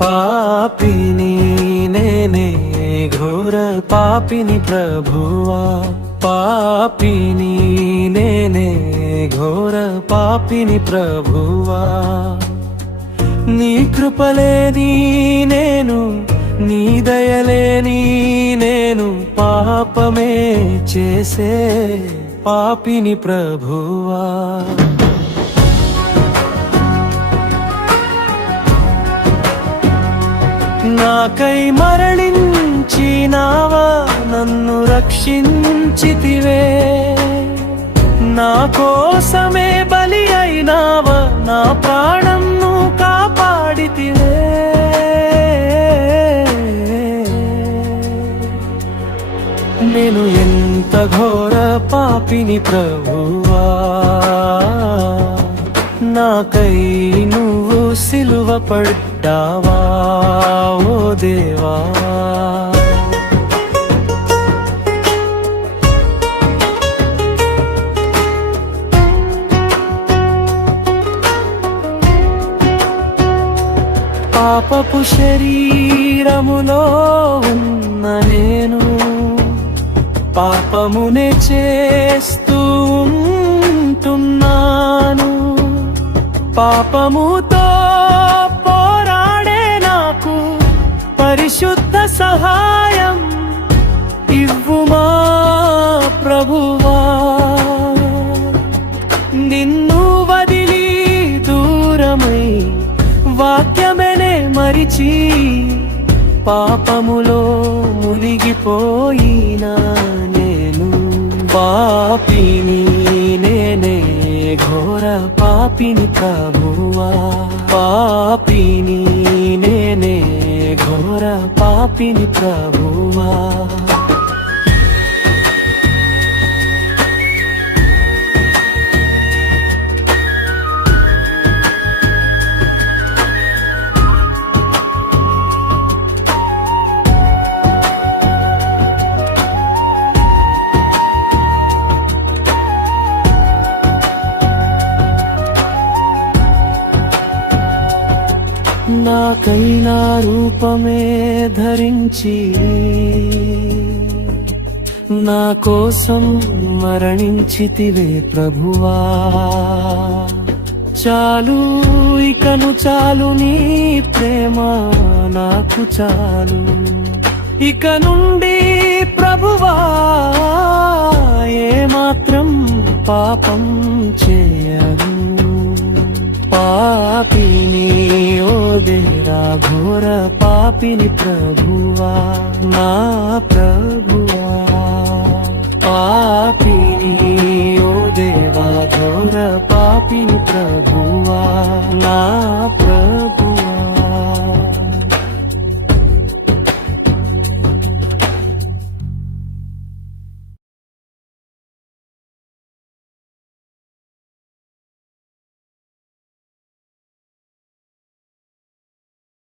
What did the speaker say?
పాపిని నేనే ఘోర పాపిని ప్రభువా. పాపిని నేనే ఘోర పాపిని ప్రభువా. నీ కృపలేని నేను నీ దయలేని నేను పాపమే చేసే పాపిని ప్రభువా. నాకై మరణించినావా నన్ను రక్షించితివే. నా కోసమే బలి అయినావా? నా ప్రాణంను కాపాడితివే. నేను ఎంత ఘోర పాపిని ప్రభువా? నాకై నువ్వు సిలువ పడ్డావా? ఓ దేవా. పాపపు శరీరములో ఉన్న నేను పాపమునే చేస్తూ ఉంటున్నాను. పాపముతో పరిశుద్ధ సహాయం ఇవ్వుమా ప్రభువా. నిన్ను వదిలి దూరమై వాక్యమనే మరిచి పాపములో మునిగిపోయినా. ఘోర పాపిని ప్రభువా. పాపిని నేనే ఘోర పాపిని ప్రభువా. నాకైనా రూపమే ధరించి నా కోసం మరణించితివే ప్రభువా. చాలు ఇకను చాలు నీ ప్రేమ నాకు చాలు. ఇక నుండి ప్రభువా ఏ మాత్రం పాపం చేయను. పాపిని ఓ దేవా ఘోర పాపిని ప్రభువా నా ప్రభువా. పాపిని ఓ దేవా ఘోర పాపిని ప్రభు